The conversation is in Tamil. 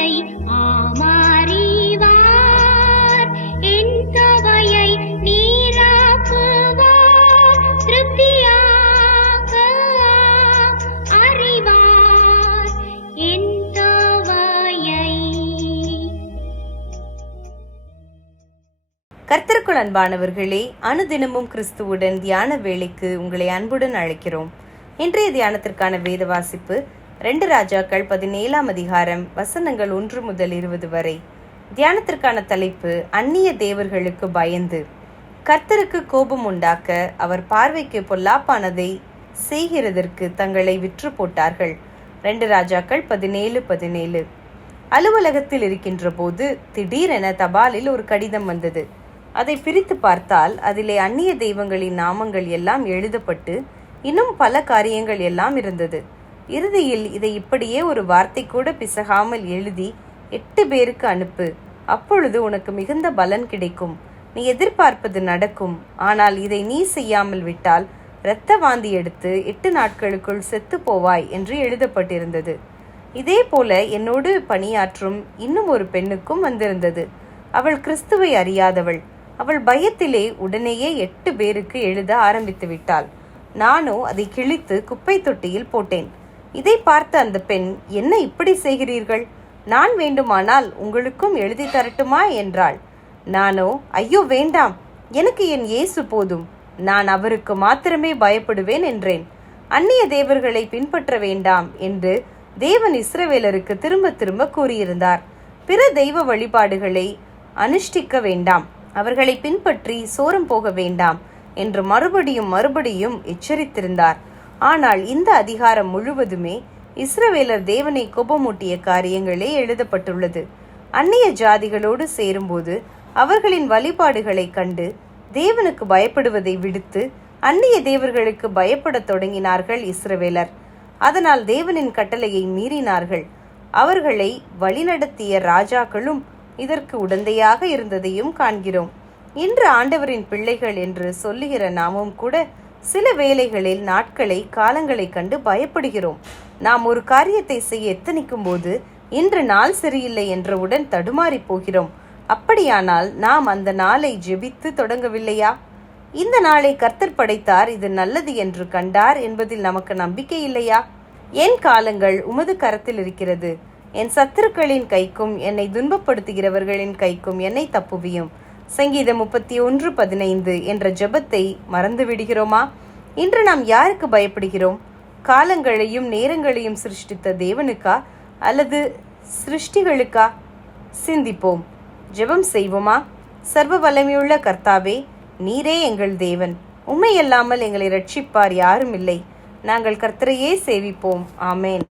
தவையை ஆமாறிவார், என் தவையை நீராக்குவார், திருப்தியாக அறிவார் என் தவையை. கர்த்தருக்குள் அன்பானவர்களே, அனுதினமும் கிறிஸ்துவுடன் தியான வேளைக்கு உங்களை அன்புடன் அழைக்கிறோம். இன்றைய தியானத்திற்கான வேத வாசிப்பு 2 ராஜாக்கள் 17ஆம் அதிகாரம் வசனங்கள் 1 முதல் 20 வரை. தியானத்திற்கான தலைப்பு அந்நிய தேவர்களுக்கு பயந்து. கர்த்தருக்கு கோபம் உண்டாக்க அவர் பார்வைக்கு பொல்லாப்பானதை செய்கிறதற்கு தங்களை விற்று போட்டார்கள். 2 ராஜாக்கள் 17:17. அலுவலகத்தில் இருக்கின்ற போது திடீரென தபாலில் ஒரு கடிதம் வந்தது. அதை பிரித்து பார்த்தால் அதிலே அந்நிய தெய்வங்களின் நாமங்கள் எல்லாம் எழுதப்பட்டு இன்னும் பல காரியங்கள் எல்லாம் இருந்தது. இறுதியில் இதை இப்படியே ஒரு வார்த்தை கூட பிசகாமல் எழுதி 8 பேருக்கு அனுப்பு, அப்பொழுது உனக்கு மிகுந்த பலன் கிடைக்கும், நீ எதிர்பார்ப்பது நடக்கும், ஆனால் இதை நீ செய்யாமல் விட்டால் இரத்த வாந்தி எடுத்து 8 நாட்களுக்குள் செத்து போவாய் என்று எழுதப்பட்டிருந்தது. இதே போல என்னோடு பணியாற்றும் இன்னும் ஒரு பெண்ணுக்கும் வந்திருந்தது. அவள் கிறிஸ்துவை அறியாதவள். அவள் பயத்திலே உடனேயே 8 பேருக்கு எழுத ஆரம்பித்து விட்டாள். நானோ அதை கிழித்து குப்பை தொட்டியில் போட்டேன். இதை பார்த்த அந்த பெண், என்ன இப்படி செய்கிறீர்கள்? நான் வேண்டுமானால் உங்களுக்கும் எழுதி தரட்டுமா என்றாள். நானோ, ஐயோ வேண்டாம், எனக்கு என் இயேசு போதும், நான் அவருக்கு மாத்திரமே பயப்படுவேன் என்றேன். அந்நிய தேவர்களை பின்பற்ற வேண்டாம் என்று தேவன் இஸ்ரவேலருக்கு திரும்ப திரும்ப கூறியிருந்தார். பிற தெய்வ வழிபாடுகளை அனுஷ்டிக்க வேண்டாம், அவர்களை பின்பற்றி சோரம் போக வேண்டாம் என்று மறுபடியும் எச்சரித்திருந்தார். ஆனால் இந்த அதிகாரம் முழுவதுமே இஸ்ரவேலர் தேவனை கோபமூட்டிய காரியங்களே எழுதப்பட்டுள்ளது. அந்நிய ஜாதிகளோடு சேரும்போது அவர்களின் வழிபாடுகளை கண்டு தேவனுக்கு பயப்படுவதை விடுத்து அந்நிய தேவர்களுக்கு பயப்படத் தொடங்கினார்கள் இஸ்ரவேலர். அதனால் தேவனின் கட்டளையை மீறினார்கள். அவர்களை வழிநடத்திய ராஜாக்களும் இதற்கு உடந்தையாக இருந்ததையும் காண்கிறோம். இன்று ஆண்டவரின் பிள்ளைகள் என்று சொல்லுகிற நாமும் கூட சில வேளைகளில் நாட்களை காலங்களை கண்டு பயப்படுகிறோம். நாம் ஒரு காரியத்தை செய்ய எத்தனிக்கும் போது இன்று நாள் சரியில்லை என்றவுடன் தடுமாறி போகிறோம். அப்படியானால் நாம் அந்த நாளை ஜெபித்து தொடங்கவில்லையா? இந்த நாளை கர்த்தர் படைத்தார், இது நல்லது என்று கண்டார் என்பதில் நமக்கு நம்பிக்கை இல்லையா? என் காலங்கள் உமது கரத்தில் இருக்கிறது, என் சத்துருக்களின் கைக்கும் என்னை துன்பப்படுத்துகிறவர்களின் கைக்கும் என்னை தப்புவியும். சங்கீதம் 31:15 என்ற ஜெபத்தை மறந்து விடுகிறோமா? இன்று நாம் யாருக்கு பயப்படுகிறோம்? காலங்களையும் நேரங்களையும் சிருஷ்டித்த தேவனுக்கா அல்லது சிருஷ்டிகளுக்கா? சிந்திப்போம். ஜெபம் செய்வோமா? சர்வ வல்லமையுள்ள கர்த்தாவே, நீரே எங்கள் தேவன், உம்மை அல்லாமல் எங்களை ரட்சிப்பார் யாரும் இல்லை. நாங்கள் கர்த்தரையே சேவிப்போம். ஆமேன்.